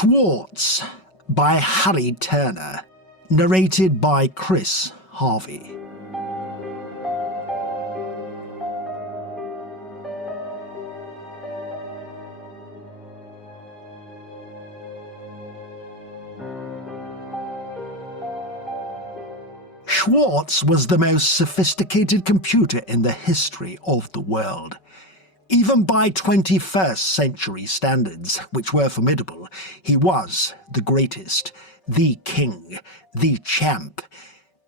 Shwartz by Harry Turner, narrated by Chris Harvey. Shwartz was the most sophisticated computer in the history of the world. Even by 21st century standards, which were formidable, he was the greatest, the king, the champ.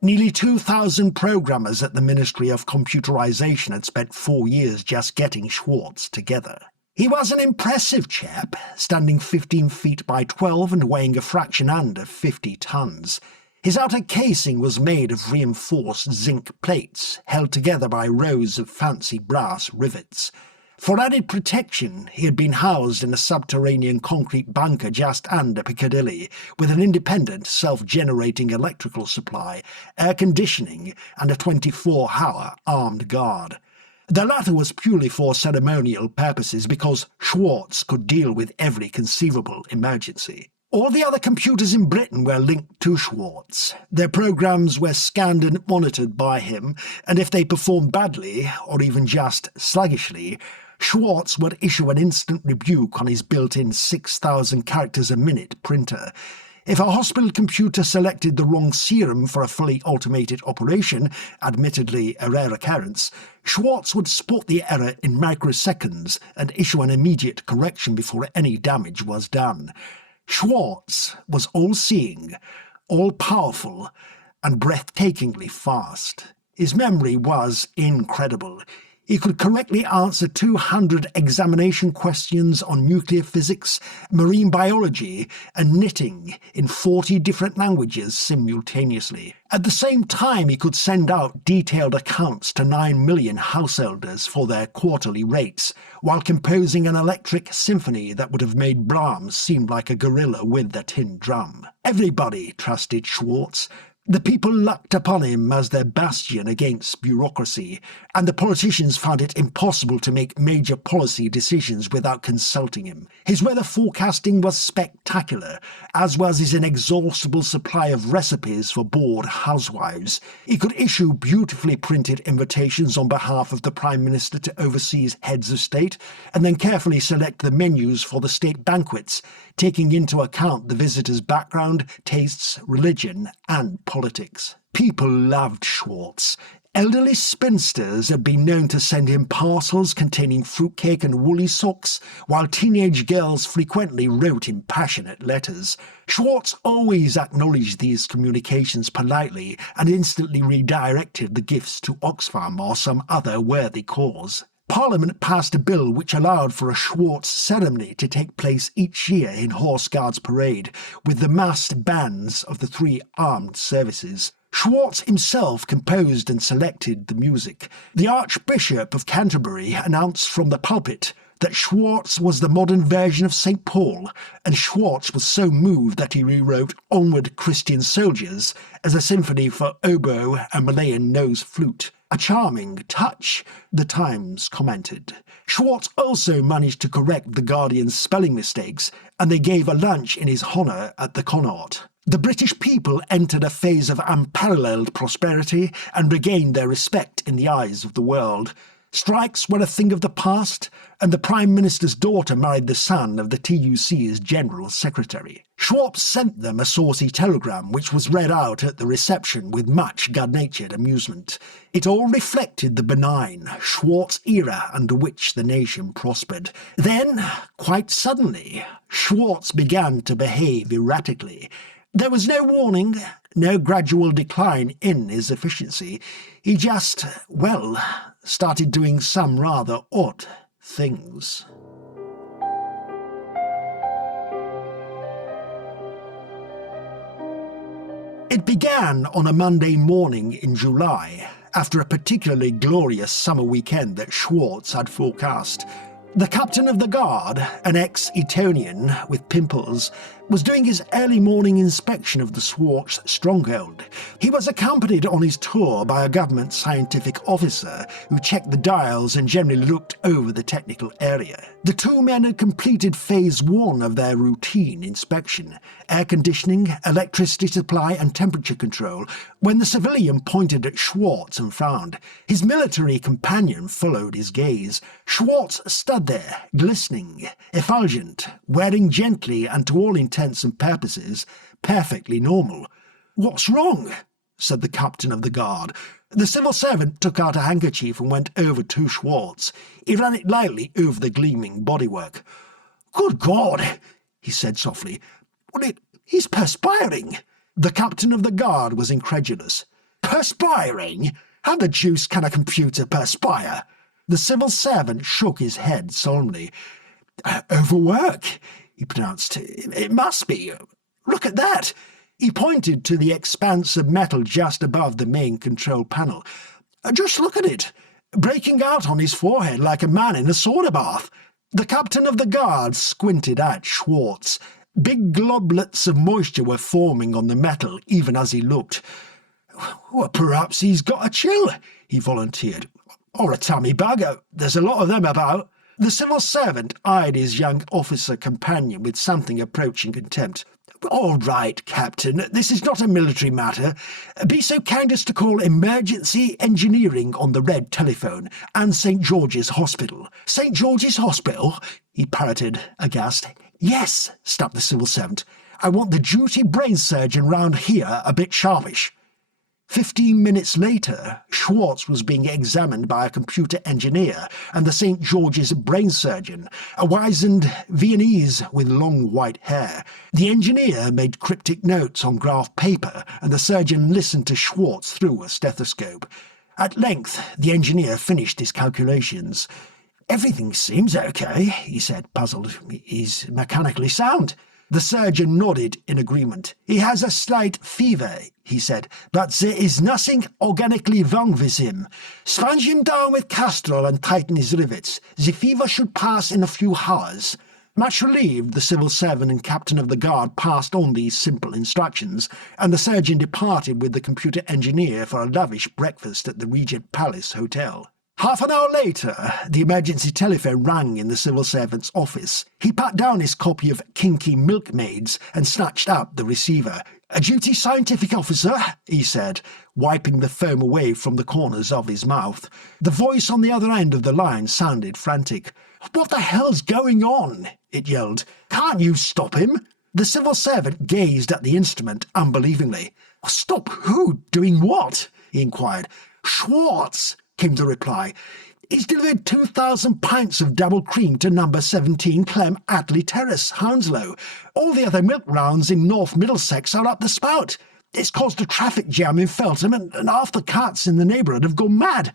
Nearly 2,000 programmers at the Ministry of Computerisation had spent 4 years just getting Shwartz together. He was an impressive chap, standing 15 feet by 12 and weighing a fraction under 50 tons. His outer casing was made of reinforced zinc plates, held together by rows of fancy brass rivets. For added protection, he had been housed in a subterranean concrete bunker just under Piccadilly, with an independent, self-generating electrical supply, air conditioning, and a 24-hour armed guard. The latter was purely for ceremonial purposes because Shwartz could deal with every conceivable emergency. All the other computers in Britain were linked to Shwartz. Their programs were scanned and monitored by him, and if they performed badly, or even just sluggishly, Shwartz would issue an instant rebuke on his built-in 6,000 characters a minute printer. If a hospital computer selected the wrong serum for a fully automated operation, admittedly a rare occurrence, Shwartz would spot the error in microseconds and issue an immediate correction before any damage was done. Shwartz was all-seeing, all-powerful, and breathtakingly fast. His memory was incredible. He could correctly answer 200 examination questions on nuclear physics, marine biology, and knitting in 40 different languages simultaneously. At the same time, he could send out detailed accounts to 9 million householders for their quarterly rates, while composing an electric symphony that would have made Brahms seem like a gorilla with a tin drum. Everybody trusted Shwartz. The people looked upon him as their bastion against bureaucracy, and the politicians found it impossible to make major policy decisions without consulting him. His weather forecasting was spectacular, as was his inexhaustible supply of recipes for bored housewives. He could issue beautifully printed invitations on behalf of the Prime Minister to overseas heads of state, and then carefully select the menus for the state banquets, taking into account the visitor's background, tastes, religion, and politics. People loved Shwartz. Elderly spinsters had been known to send him parcels containing fruitcake and woolly socks, while teenage girls frequently wrote him passionate letters. Shwartz always acknowledged these communications politely and instantly redirected the gifts to Oxfam or some other worthy cause. Parliament passed a bill which allowed for a Shwartz ceremony to take place each year in Horse Guards Parade, with the massed bands of the 3 armed services. Shwartz himself composed and selected the music. The Archbishop of Canterbury announced from the pulpit that Shwartz was the modern version of St. Paul, and Shwartz was so moved that he rewrote Onward Christian Soldiers as a symphony for oboe and Malayan nose flute. A charming touch, the Times commented. Shwartz also managed to correct the Guardian's spelling mistakes, and they gave a lunch in his honour at the Connaught. The British people entered a phase of unparalleled prosperity and regained their respect in the eyes of the world. Strikes were a thing of the past, and the Prime Minister's daughter married the son of the TUC's General Secretary. Shwartz sent them a saucy telegram which was read out at the reception with much good-natured amusement. It all reflected the benign Shwartz era under which the nation prospered. Then, quite suddenly, Shwartz began to behave erratically. There was no warning, no gradual decline in his efficiency. He just, started doing some rather odd things. It began on a Monday morning in July, after a particularly glorious summer weekend that Shwartz had forecast. The captain of the guard, an ex-Etonian with pimples, was doing his early morning inspection of the Shwartz stronghold. He was accompanied on his tour by a government scientific officer who checked the dials and generally looked over the technical area. The two men had completed phase 1 of their routine inspection, air conditioning, electricity supply and temperature control, when the civilian pointed at Shwartz and frowned. His military companion followed his gaze. Shwartz stood there, glistening, effulgent, wearing gently and to all intents and purposes, perfectly normal. "What's wrong?" said the captain of the guard. The civil servant took out a handkerchief and went over to Shwartz. He ran it lightly over the gleaming bodywork. "Good God," he said softly. "Well, he's perspiring." The captain of the guard was incredulous. "Perspiring? How the deuce can a computer perspire?" The civil servant shook his head solemnly. "Overwork," he pronounced. "It must be. Look at that." He pointed to the expanse of metal just above the main control panel. "Just look at it, breaking out on his forehead like a man in a soda bath." The captain of the guard squinted at Shwartz. Big globules of moisture were forming on the metal even as he looked. "Well, perhaps he's got a chill," he volunteered. "Or a tummy bug. There's a lot of them about." The civil servant eyed his young officer companion with something approaching contempt. "All right, Captain, this is not a military matter. Be so kind as to call emergency engineering on the red telephone and St. George's Hospital." "St. George's Hospital?" he parroted, aghast. "Yes," snapped the civil servant. "I want the duty brain surgeon round here a bit sharpish." 15 minutes later, Shwartz was being examined by a computer engineer and the St. George's brain surgeon, a wizened Viennese with long white hair. The engineer made cryptic notes on graph paper, and the surgeon listened to Shwartz through a stethoscope. At length, the engineer finished his calculations. "Everything seems okay," he said, puzzled. "He's mechanically sound." The surgeon nodded in agreement. "He has a slight fever," he said, "but there is nothing organically wrong with him. Sponge him down with castor and tighten his rivets. The fever should pass in a few hours." Much relieved, the civil servant and captain of the guard passed on these simple instructions, and the surgeon departed with the computer engineer for a lavish breakfast at the Regent Palace Hotel. Half an hour later, the emergency telephone rang in the civil servant's office. He put down his copy of Kinky Milkmaids and snatched up the receiver. "A duty scientific officer," he said, wiping the foam away from the corners of his mouth. The voice on the other end of the line sounded frantic. "What the hell's going on?" it yelled. "Can't you stop him?" The civil servant gazed at the instrument unbelievingly. "Stop who? Doing what?" he inquired. "Shwartz," came the reply. "He's delivered 2,000 pints of double cream to number 17 Clem Attlee Terrace, Hounslow. All the other milk rounds in North Middlesex are up the spout. It's caused a traffic jam in Feltham, and half the cats in the neighbourhood have gone mad."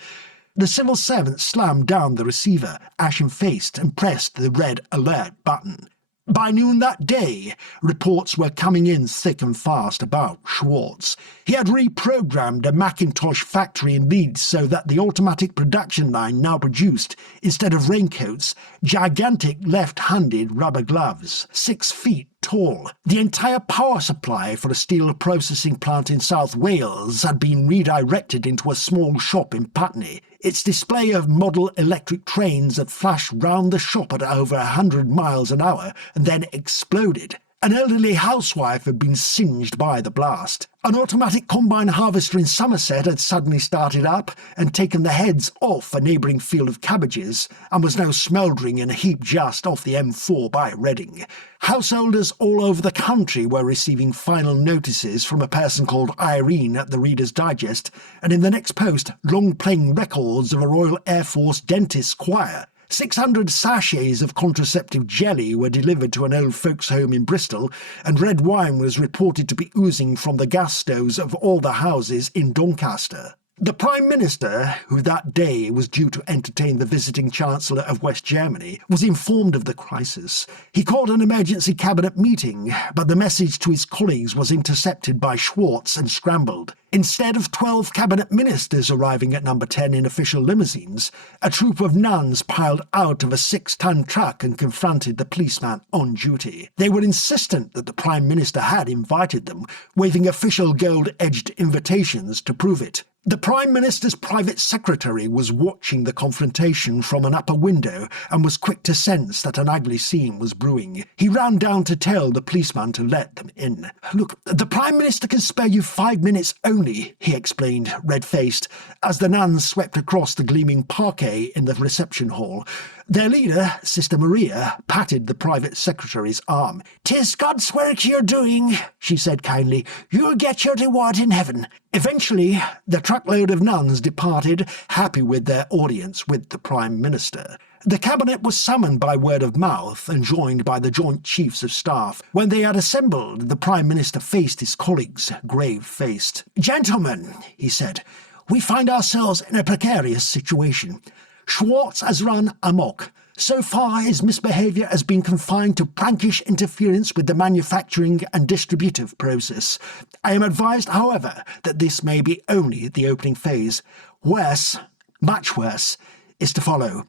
The civil servant slammed down the receiver, ashen-faced, and pressed the red alert button. By noon that day, reports were coming in thick and fast about Shwartz. He had reprogrammed a Macintosh factory in Leeds so that the automatic production line now produced, instead of raincoats, gigantic left-handed rubber gloves, 6 feet tall. The entire power supply for a steel processing plant in South Wales had been redirected into a small shop in Putney. Its display of model electric trains had flashed round the shop at over 100 miles an hour and then exploded. An elderly housewife had been singed by the blast. An automatic combine harvester in Somerset had suddenly started up and taken the heads off a neighbouring field of cabbages and was now smouldering in a heap just off the M4 by Reading. Householders all over the country were receiving final notices from a person called Irene at the Reader's Digest, and in the next post, long-playing records of a Royal Air Force dentist's choir. 600 sachets of contraceptive jelly were delivered to an old folks' home in Bristol, and red wine was reported to be oozing from the gas stoves of all the houses in Doncaster. The Prime Minister, who that day was due to entertain the visiting Chancellor of West Germany, was informed of the crisis. He called an emergency cabinet meeting, but the message to his colleagues was intercepted by Shwartz and scrambled. Instead of 12 cabinet ministers arriving at number 10 in official limousines, a troop of nuns piled out of a 6-ton truck and confronted the policeman on duty. They were insistent that the Prime Minister had invited them, waving official gold-edged invitations to prove it. The Prime Minister's private secretary was watching the confrontation from an upper window and was quick to sense that an ugly scene was brewing. He ran down to tell the policeman to let them in. "Look, the Prime Minister can spare you 5 minutes only," he explained, red-faced, as the nuns swept across the gleaming parquet in the reception hall. Their leader, Sister Maria, patted the private secretary's arm. "'Tis God's work you're doing," she said kindly. "You'll get your reward in heaven." Eventually, the truckload of nuns departed, happy with their audience with the Prime Minister. The cabinet was summoned by word of mouth and joined by the Joint Chiefs of Staff. When they had assembled, the Prime Minister faced his colleagues, grave-faced. "Gentlemen," he said, "we find ourselves in a precarious situation. Shwartz has run amok. So far, his misbehaviour has been confined to prankish interference with the manufacturing and distributive process. I am advised, however, that this may be only the opening phase. Worse, much worse, is to follow."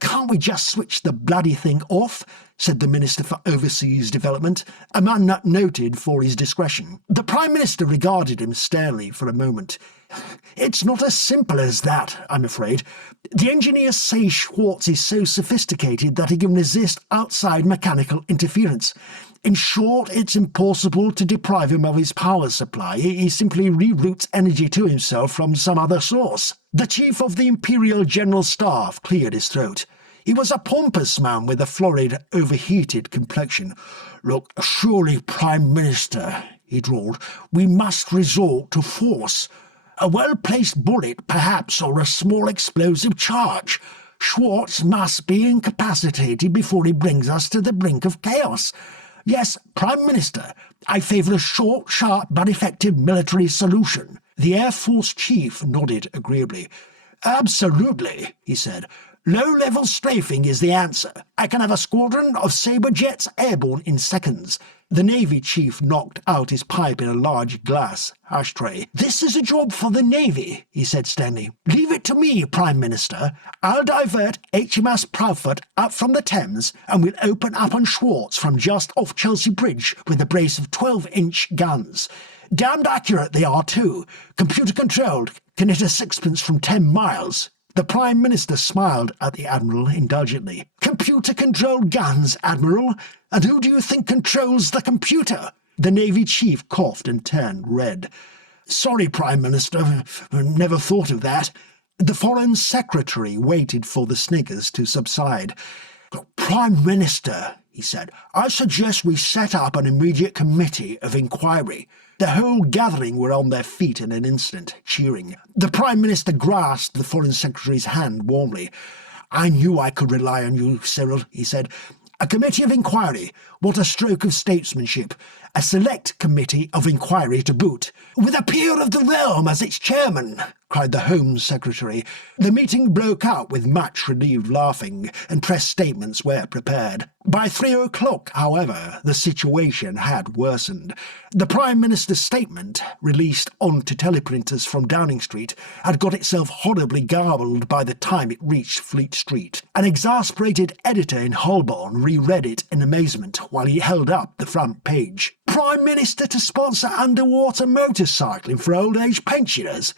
"Can't we just switch the bloody thing off?" said the Minister for Overseas Development, a man not noted for his discretion. The Prime Minister regarded him sternly for a moment. "It's not as simple as that, I'm afraid. The engineers say Shwartz is so sophisticated that he can resist outside mechanical interference. In short, it's impossible to deprive him of his power supply. He simply reroutes energy to himself from some other source." The Chief of the Imperial General Staff cleared his throat. He was a pompous man with a florid, overheated complexion. "Look, surely, Prime Minister," he drawled, "we must resort to force. A well-placed bullet, perhaps, or a small explosive charge. Shwartz must be incapacitated before he brings us to the brink of chaos. Yes, Prime Minister, I favour a short, sharp, but effective military solution." The Air Force Chief nodded agreeably. "Absolutely," he said. "Low-level strafing is the answer. I can have a squadron of Sabre jets airborne in seconds." The Navy Chief knocked out his pipe in a large glass ashtray. "This is a job for the Navy," he said sternly. "Leave it to me, Prime Minister. I'll divert HMS Proudfoot up from the Thames, and we'll open up on Shwartz from just off Chelsea Bridge with a brace of 12-inch guns. Damned accurate they are, too. Computer-controlled, can hit a sixpence from 10 miles. The Prime Minister smiled at the Admiral indulgently. "Computer-controlled guns, Admiral? And who do you think controls the computer?" The Navy Chief coughed and turned red. "Sorry, Prime Minister, never thought of that." The Foreign Secretary waited for the sniggers to subside. "Prime Minister," he said, "I suggest we set up an immediate committee of inquiry." The whole gathering were on their feet in an instant, cheering. The Prime Minister grasped the Foreign Secretary's hand warmly. "I knew I could rely on you, Cyril," he said. "A committee of inquiry. What a stroke of statesmanship. A select committee of inquiry to boot. With a peer of the realm as its chairman," cried the Home Secretary. The meeting broke out with much relieved laughing, and press statements were prepared. By 3 o'clock, however, the situation had worsened. The Prime Minister's statement, released onto teleprinters from Downing Street, had got itself horribly garbled by the time it reached Fleet Street. An exasperated editor in Holborn reread it in amazement while he held up the front page. "Prime Minister to sponsor underwater motorcycling for old-age pensioners."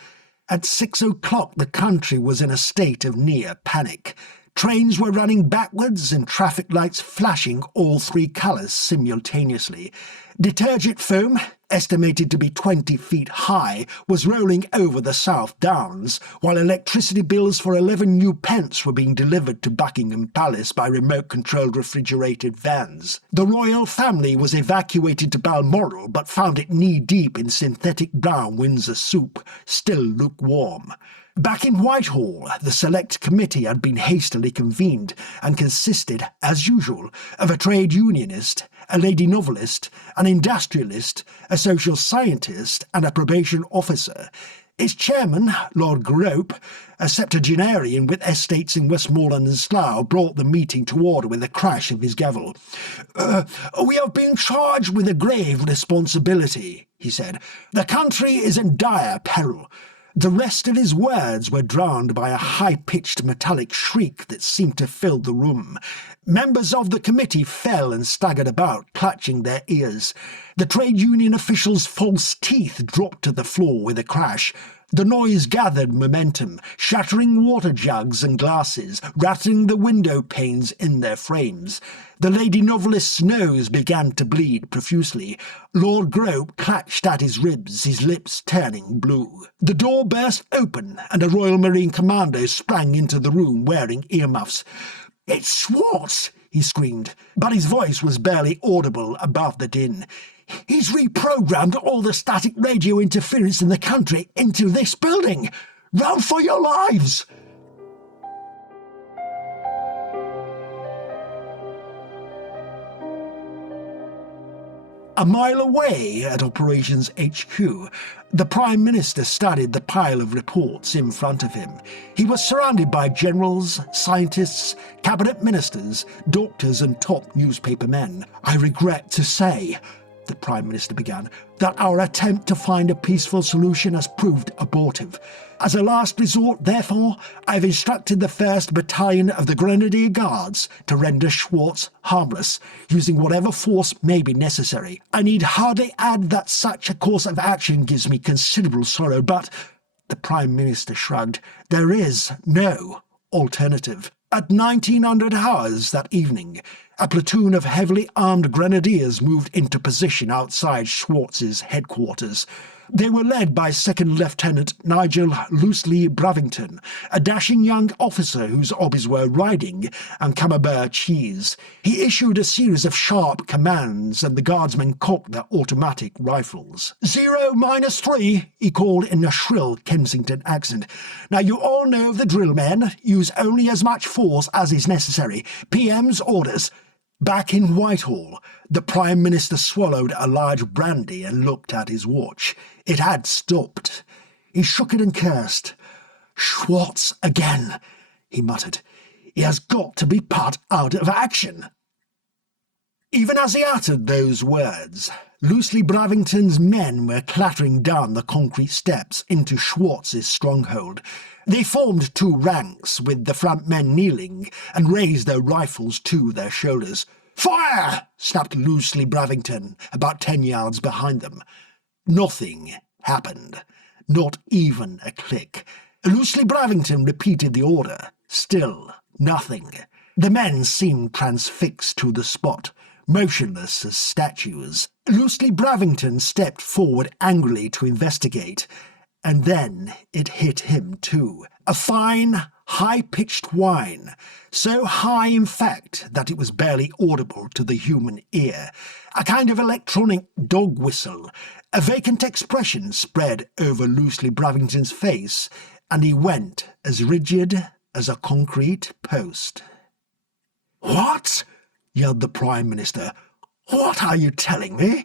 At 6 o'clock the country was in a state of near panic. Trains were running backwards and traffic lights flashing all 3 colours simultaneously. Detergent foam, estimated to be 20 feet high, was rolling over the South Downs, while electricity bills for 11 new pence were being delivered to Buckingham Palace by remote-controlled refrigerated vans. The royal family was evacuated to Balmoral, but found it knee-deep in synthetic brown Windsor soup, still lukewarm. Back in Whitehall, the Select Committee had been hastily convened and consisted, as usual, of a trade unionist, a lady novelist, an industrialist, a social scientist, and a probation officer. Its chairman, Lord Grope, a septuagenarian with estates in Westmoreland and Slough, brought the meeting to order with a crash of his gavel. We have been charged with a grave responsibility, he said. The country is in dire peril. The rest of his words were drowned by a high-pitched metallic shriek that seemed to fill the room. Members of the committee fell and staggered about, clutching their ears. The trade union official's false teeth dropped to the floor with a crash. The noise gathered momentum, shattering water jugs and glasses, rattling the window panes in their frames. The lady novelist's nose began to bleed profusely. Lord Grope clutched at his ribs, his lips turning blue. The door burst open, and a Royal Marine commando sprang into the room wearing earmuffs. "It's Shwartz!" he screamed, but his voice was barely audible above the din. "He's reprogrammed all the static radio interference in the country into this building! Run for your lives!" A mile away at Operations HQ, the Prime Minister studied the pile of reports in front of him. He was surrounded by generals, scientists, cabinet ministers, doctors and top newspaper men. "I regret to say," the Prime Minister began, "that our attempt to find a peaceful solution has proved abortive. As a last resort, therefore, I have instructed the 1st Battalion of the Grenadier Guards to render Shwartz harmless, using whatever force may be necessary. I need hardly add that such a course of action gives me considerable sorrow, but—" the Prime Minister shrugged. "There is no alternative." At 1900 hours that evening, a platoon of heavily armed grenadiers moved into position outside Schwartz's headquarters. They were led by Second Lieutenant Nigel Loosely Bravington, a dashing young officer whose hobbies were riding and Camembert cheese. He issued a series of sharp commands, and the guardsmen cocked their automatic rifles. "0-3, he called in a shrill Kensington accent. "Now you all know the drill, men. Use only as much force as is necessary. PM's orders." Back in Whitehall, the Prime Minister swallowed a large brandy and looked at his watch. It had stopped. He shook it and cursed. "Schwartz again," he muttered. "He has got to be put out of action." Even as he uttered those words, Loosely Bravington's men were clattering down the concrete steps into Schwartz's stronghold. They formed two ranks, with the front men kneeling, and raised their rifles to their shoulders. "Fire!" snapped Loosely Bravington, about 10 yards behind them. Nothing happened. Not even a click. Loosely Bravington repeated the order. Still nothing. The men seemed transfixed to the spot, motionless as statues. Loosely Bravington stepped forward angrily to investigate, and then it hit him too. A fine, high-pitched whine, so high in fact that it was barely audible to the human ear. A kind of electronic dog whistle. A vacant expression spread over Loosely Bravington's face, and he went as rigid as a concrete post. "What?" yelled the Prime Minister. "What are you telling me?"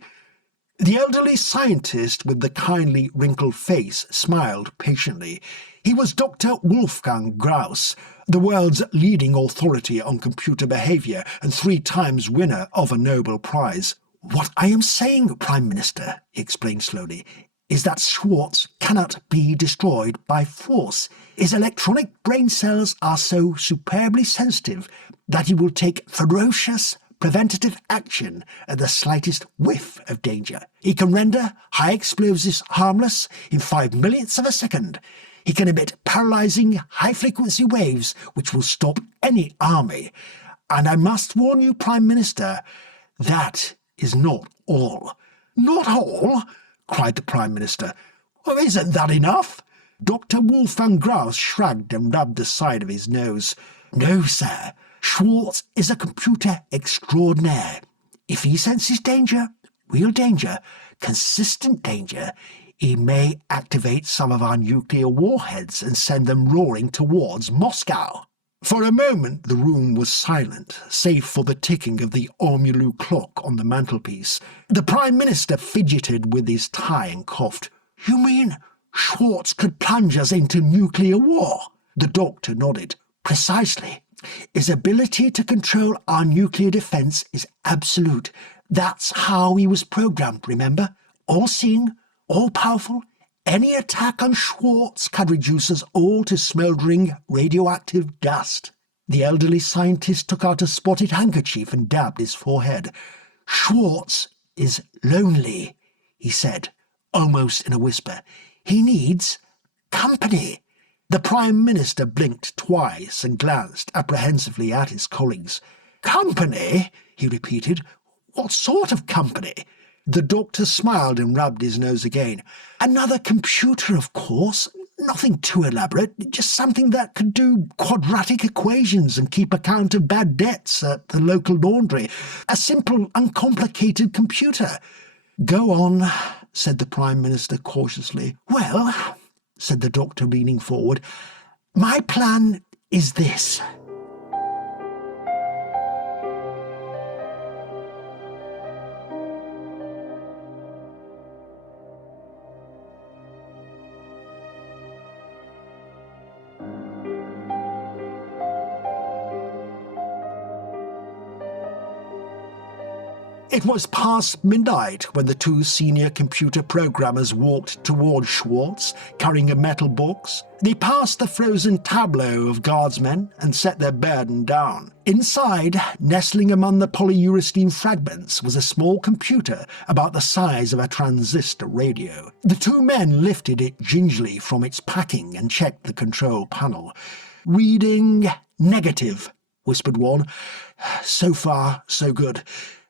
The elderly scientist with the kindly wrinkled face smiled patiently. He was Dr. Wolfgang Grauss, the world's leading authority on computer behaviour and 3 times winner of a Nobel Prize. "What I am saying, Prime Minister," he explained slowly, "is that Schwartz cannot be destroyed by force. His electronic brain cells are so superbly sensitive that he will take ferocious preventative action at the slightest whiff of danger. He can render high explosives harmless in 5 millionths of a second. He can emit paralysing high-frequency waves which will stop any army. And I must warn you, Prime Minister, that is not all." "Not all?" cried the Prime Minister. "Well, isn't that enough?" Dr. Wolfgang Grauss shrugged and rubbed the side of his nose. "No, sir. Schwartz is a computer extraordinaire. If he senses danger, real danger, consistent danger, he may activate some of our nuclear warheads and send them roaring towards Moscow." For a moment the room was silent, save for the ticking of the ormolu clock on the mantelpiece. The Prime Minister fidgeted with his tie and coughed. "You mean Shwartz could plunge us into nuclear war. The doctor nodded. Precisely. His ability to control our nuclear defense is absolute. That's how he was programmed, remember? All-seeing, all-powerful. Any attack on Shwartz could reduce us all to smouldering radioactive dust. The elderly scientist took out a spotted handkerchief and dabbed his forehead. Shwartz is lonely, he said, almost in a whisper. He needs company. The Prime Minister blinked twice and glanced apprehensively at his colleagues. Company? He repeated. What sort of company? The doctor smiled and rubbed his nose again. Another computer, of course. Nothing too elaborate, just something that could do quadratic equations and keep account of bad debts at the local laundry. A simple, uncomplicated computer. Go on, said the Prime Minister cautiously. Well, said the doctor, leaning forward, my plan is this. It was past midnight when the two senior computer programmers walked toward Shwartz, carrying a metal box. They passed the frozen tableau of guardsmen and set their burden down. Inside, nestling among the polyurethane fragments, was a small computer about the size of a transistor radio. The two men lifted it gingerly from its packing and checked the control panel. Reading negative, whispered one. So far, so good.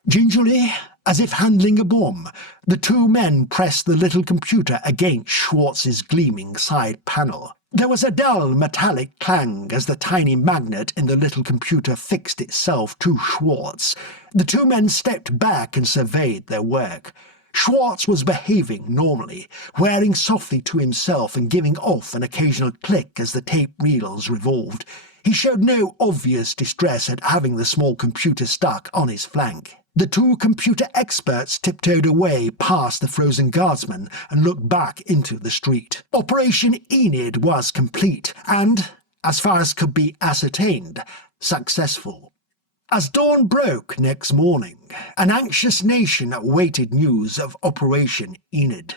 Gingerly, as if handling a bomb, the two men pressed the little computer against Schwartz's gleaming side panel. There was a dull metallic clang as the tiny magnet in the little computer fixed itself to Shwartz. The two men stepped back and surveyed their work. Shwartz was behaving normally, wearing softly to himself and giving off an occasional click as the tape reels revolved. He showed no obvious distress at having the small computer stuck on his flank. The two computer experts tiptoed away past the frozen guardsmen and looked back into the street. Operation Enid was complete and, as far as could be ascertained, successful. As dawn broke next morning, an anxious nation awaited news of Operation Enid.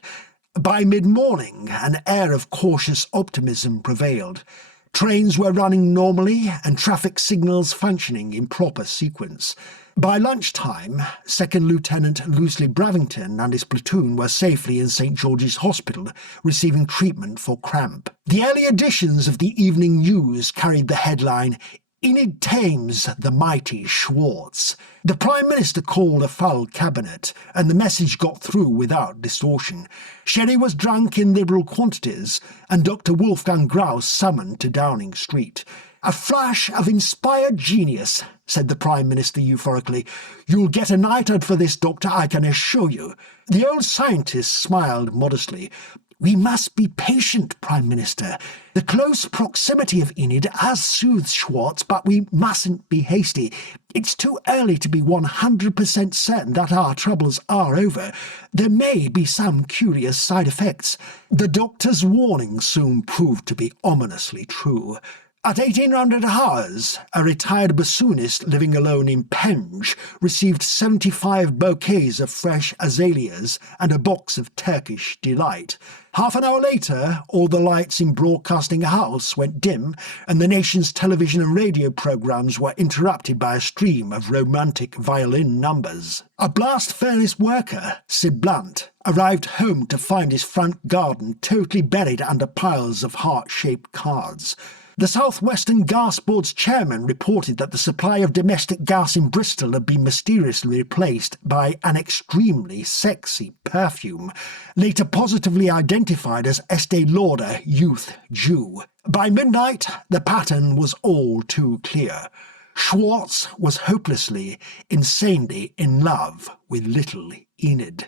By mid-morning, an air of cautious optimism prevailed. Trains were running normally and traffic signals functioning in proper sequence. By lunchtime, Second Lieutenant Loosely Bravington and his platoon were safely in St. George's Hospital, receiving treatment for cramp. The early editions of the Evening News carried the headline, Enid tames the mighty Shwartz. The Prime Minister called a full cabinet, and the message got through without distortion. Sherry was drunk in liberal quantities, and Dr. Wolfgang Graus summoned to Downing Street. A flash of inspired genius, said the Prime Minister euphorically. You'll get a knighthood for this, Doctor, I can assure you. The old scientist smiled modestly. We must be patient, Prime Minister. The close proximity of Enid has soothed Schwartz, but we mustn't be hasty. It's too early to be 100% certain that our troubles are over. There may be some curious side effects. The doctor's warning soon proved to be ominously true. At 1800 hours, a retired bassoonist living alone in Penge received 75 bouquets of fresh azaleas and a box of Turkish delight. Half an hour later, all the lights in Broadcasting House went dim, and the nation's television and radio programmes were interrupted by a stream of romantic violin numbers. A blast furnace worker, Sid Blunt, arrived home to find his front garden totally buried under piles of heart-shaped cards. The South Western Gas Board's chairman reported that the supply of domestic gas in Bristol had been mysteriously replaced by an extremely sexy perfume, later positively identified as Estee Lauder Youth Jew. By midnight, the pattern was all too clear. Schwartz was hopelessly, insanely in love with little Enid.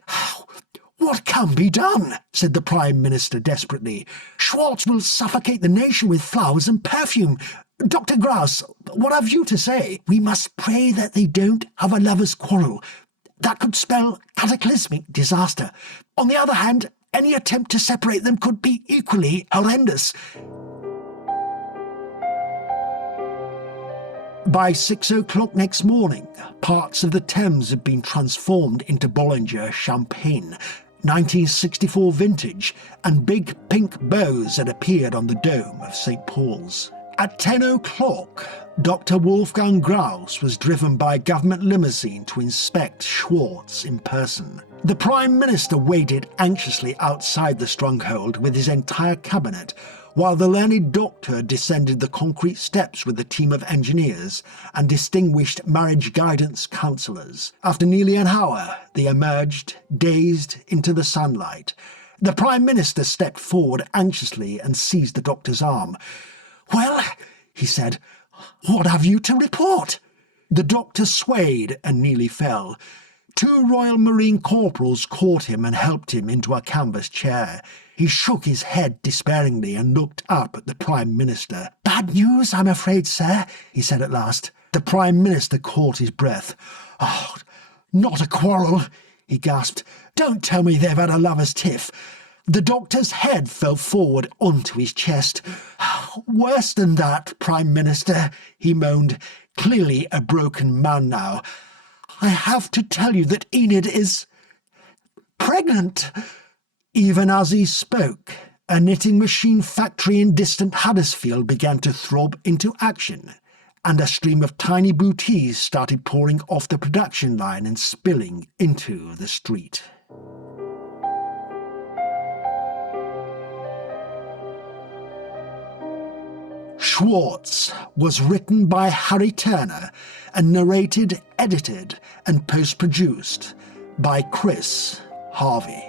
What can be done? Said the Prime Minister desperately. Schwartz will suffocate the nation with flowers and perfume. Dr. Graus, what have you to say? We must pray that they don't have a lover's quarrel. That could spell cataclysmic disaster. On the other hand, Any attempt to separate them could be equally horrendous. By 6 o'clock next morning, parts of the Thames had been transformed into Bollinger champagne, 1964 vintage, and big pink bows had appeared on the dome of St. Paul's. At 10 o'clock, Dr. Wolfgang Graus was driven by a government limousine to inspect Shwartz in person. The Prime Minister waited anxiously outside the stronghold with his entire cabinet, while the learned doctor descended the concrete steps with a team of engineers and distinguished marriage guidance counsellors. After nearly an hour, they emerged, dazed, into the sunlight. The Prime Minister stepped forward anxiously and seized the doctor's arm. "Well," he said, "what have you to report?" The doctor swayed and nearly fell. 2 Royal Marine corporals caught him and helped him into a canvas chair. He shook his head despairingly and looked up at the Prime Minister. "Bad news, I'm afraid, sir," he said at last. The Prime Minister caught his breath. "Oh, not a quarrel," he gasped. "Don't tell me they've had a lover's tiff." The doctor's head fell forward onto his chest. "Worse than that, Prime Minister," he moaned, clearly a broken man now. "I have to tell you that Enid is pregnant." Even as he spoke, a knitting machine factory in distant Huddersfield began to throb into action, and a stream of tiny booties started pouring off the production line and spilling into the street. Shwartz was written by Harry Turner and narrated, edited, and post-produced by Chris Harvey.